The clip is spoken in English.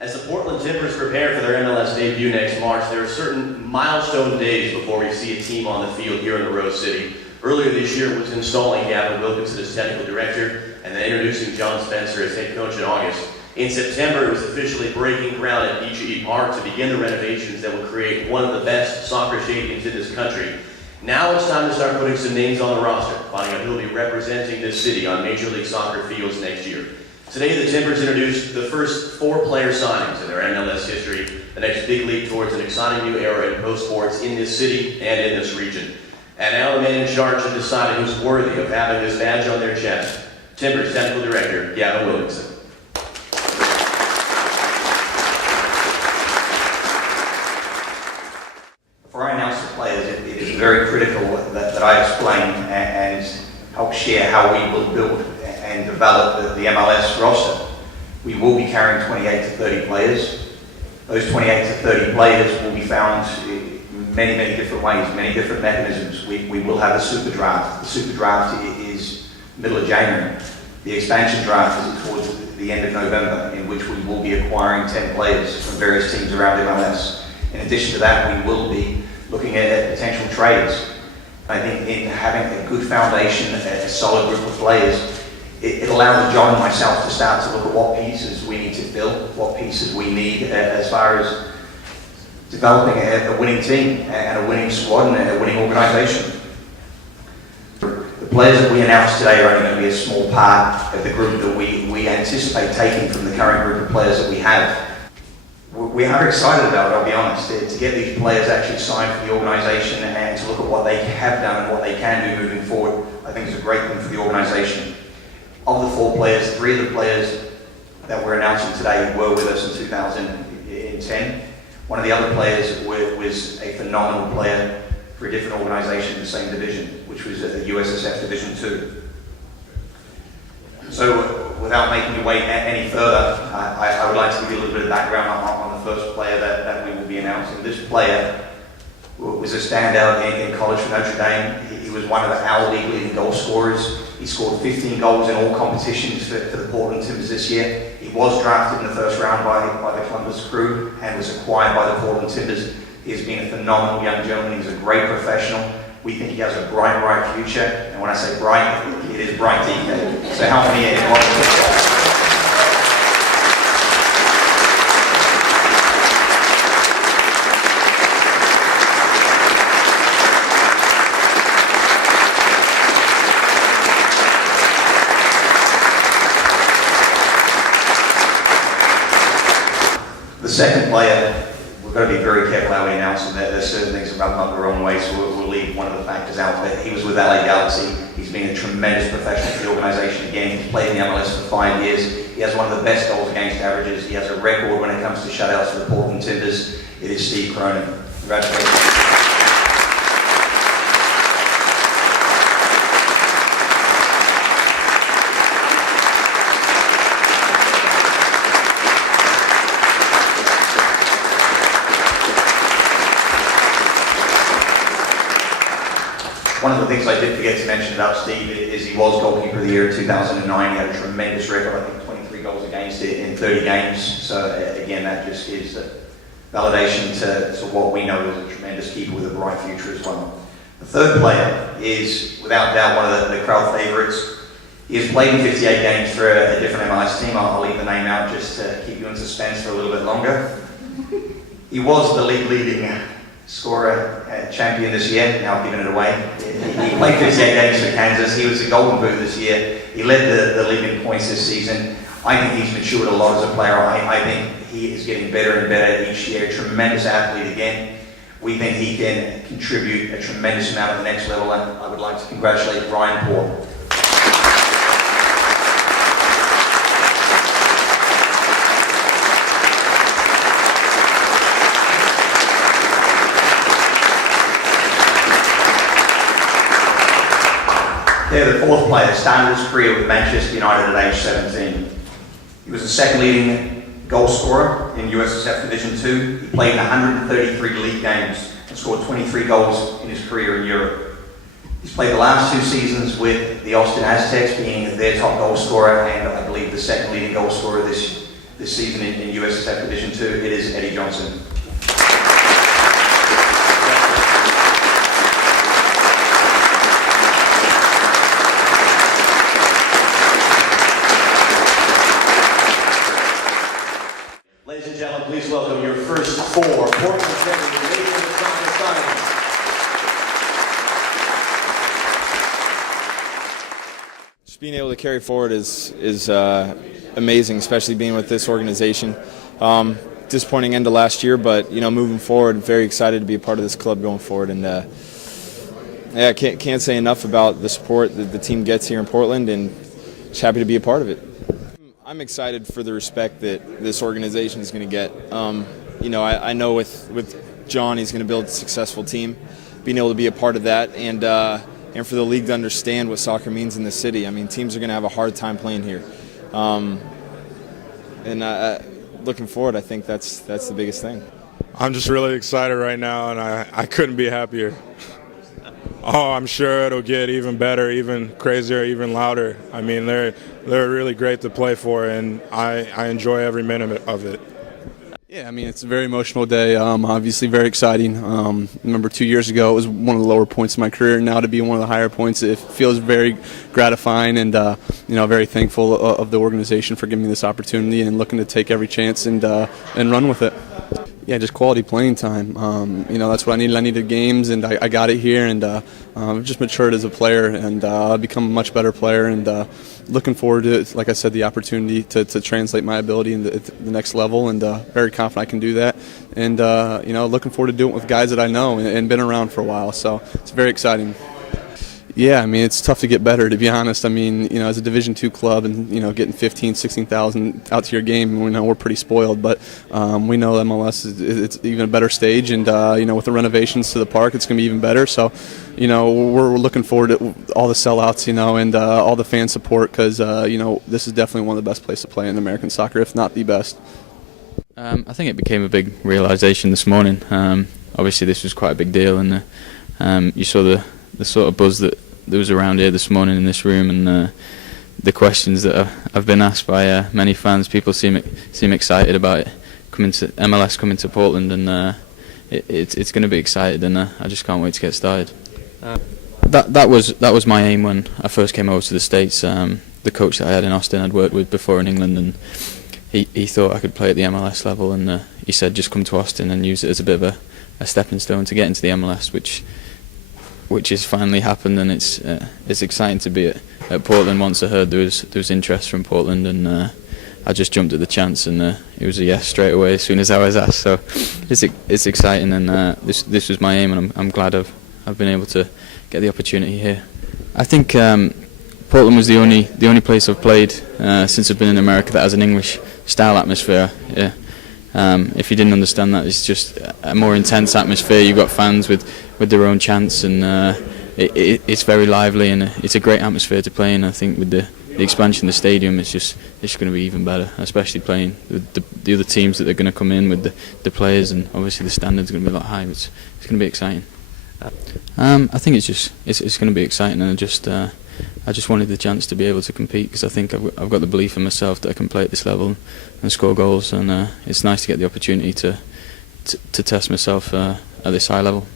As the Portland Timbers prepare for their MLS debut next March, there are certain milestone days before we see a team on the field here in the Rose City. Earlier this year it was installing Gavin Wilkinson as technical director and then introducing John Spencer as head coach in August. In September, it was officially breaking ground at Dike Park to begin the renovations that will create one of the best soccer stadiums in this country. Now it's time to start putting some names on the roster, finding out who will be representing this city on Major League Soccer fields next year. Today, the Timbers introduced the first 4 player signings in their MLS history, the next big leap towards an exciting new era in pro sports in this city and in this region. And now the man in charge has decided who's worthy of having this badge on their chest. Timbers Technical Director, Gavin Wilkinson. Before I announce the players, it is very critical that I explain and help share how we will build and develop the MLS roster. We will be carrying 28 to 30 players. Those 28 to 30 players will be found in many different ways, many different mechanisms. We will have a super draft. The super draft is middle of January. The expansion draft is towards the end of November, in which we will be acquiring 10 players from various teams around MLS. In addition to that, we will be looking at potential trades. I think in having a good foundation, a solid group of players, it allows John and myself to start to look at what pieces we need to fill, what pieces we need as far as developing a winning team and a winning squad and a winning organisation. The players that we announced today are only going to be a small part of the group that we anticipate taking from the current group of players that we have. We are excited about it, I'll be honest, to get these players actually signed for the organisation and to look at what they have done and what they can do moving forward. I think it's a great thing for the organisation. Of the 4 players, 3 of the players that we're announcing today were with us in 2010. One of the other players was a phenomenal player for a different organisation in the same division, which was the USSF Division 2. So, without making you wait any further, I would like to give you a little bit of background on the first player that we will be announcing. This player was a standout in college for Notre Dame. He was one of our league leading goal scorers. He scored 15 goals in all competitions for the Portland Timbers this year. He was drafted in the first round by the Columbus Crew and was acquired by the Portland Timbers. He has been a phenomenal young gentleman. He's a great professional. We think he has a bright future. And when I say bright, it is bright Dike. So how many in one? The second player, we've got to be very careful how we announce him. There's certain things that rub up the wrong way, so we'll leave one of the factors out. But he was with LA Galaxy. He's been a tremendous professional for the organisation again. He's played in the MLS for 5 years. He has one of the best goals against averages. He has a record when it comes to shutouts for the Portland Timbers. It is Steve Cronin. Congratulations. One of the things I did forget to mention about Steve is he was goalkeeper of the year in 2009. He had a tremendous record, I think 23 goals against it in 30 games. So again, that just gives validation to what we know is a tremendous keeper with a bright future as well. The third player is, without doubt, one of the crowd favourites. He has played in 58 games for a different MLS team. I'll leave the name out just to keep you in suspense for a little bit longer. He was the league leading scorer champion this year, now giving it away. He played 58 games for Kansas. He was the Golden Boot this year. He led the league in points this season. I think he's matured a lot as a player. I think he is getting better and better each year. Tremendous athlete again. We think he can contribute a tremendous amount at the next level, and I would like to congratulate Ryan Pore. The fourth player started his career with Manchester United at age 17. He was the second leading goal scorer in USSF Division 2. He played in 133 league games and scored 23 goals in his career in Europe. He's played the last 2 seasons with the Austin Aztecs, being their top goal scorer and I believe the second leading goal scorer this this season in USSF Division 2, it is Eddie Johnson. Ladies and gentlemen, please welcome your first four Portland champions, Major League Soccer signings. Just being able to carry forward is amazing, especially being with this organization. Disappointing end of last year, but moving forward, very excited to be a part of this club going forward. And yeah, can't say enough about the support that the team gets here in Portland, and just happy to be a part of it. I'm excited for the respect that this organization is going to get. I know with John, he's going to build a successful team. Being able to be a part of that, and for the league to understand what soccer means in the city. I mean, teams are going to have a hard time playing here. Looking forward, I think that's the biggest thing. I'm just really excited right now, and I couldn't be happier. Oh, I'm sure it'll get even better, even crazier, even louder. I mean, they're really great to play for, and I enjoy every minute of it. Yeah, I mean, it's a very emotional day, obviously very exciting. Remember 2 years ago, it was one of the lower points of my career. Now to be one of the higher points, it feels very gratifying, and very thankful of the organization for giving me this opportunity and looking to take every chance and run with it. Yeah, just quality playing time. That's what I needed. I needed games, and I got it here, and I've just matured as a player, and I've become a much better player, and looking forward to, like I said, the opportunity to translate my ability into the next level, and very confident I can do that, and looking forward to doing it with guys that I know and been around for a while, so it's very exciting. Yeah, I mean, it's tough to get better, to be honest. I mean, as a Division II club and, getting 15,000, 16,000 out to your game, we know we're pretty spoiled, but we know MLS it's even a better stage, and, with the renovations to the park, it's going to be even better. So, we're looking forward to all the sellouts, and all the fan support, because, this is definitely one of the best places to play in American soccer, if not the best. I think it became a big realisation this morning. Obviously, this was quite a big deal, and you saw the sort of buzz that there was around here this morning in this room, and the questions that I've been asked by many fans. People seem excited about it MLS coming to Portland, and it's going to be exciting, and I just can't wait to get started. That was my aim when I first came over to the States. The coach that I had in Austin I'd worked with before in England, and he thought I could play at the MLS level, and he said just come to Austin and use it as a bit of a stepping stone to get into the MLS, which has finally happened, and it's exciting to be at Portland. Once I heard there was interest from Portland, and I just jumped at the chance, and it was a yes straight away as soon as I was asked. So it's exciting, and this was my aim, and I'm glad I've been able to get the opportunity here. I think Portland was the only place I've played since I've been in America that has an English style atmosphere. Yeah. If you didn't understand that, it's just a more intense atmosphere. You've got fans with their own chants, and it's very lively, and it's a great atmosphere to play in. I think with the expansion of the stadium, it's going to be even better, especially playing with the other teams that are going to come in with the players, and obviously the standards are going to be a lot higher. It's going to be exciting. I think it's going to be exciting, and I just wanted the chance to be able to compete, because I think I've got the belief in myself that I can play at this level and score goals, and it's nice to get the opportunity to test myself at this high level.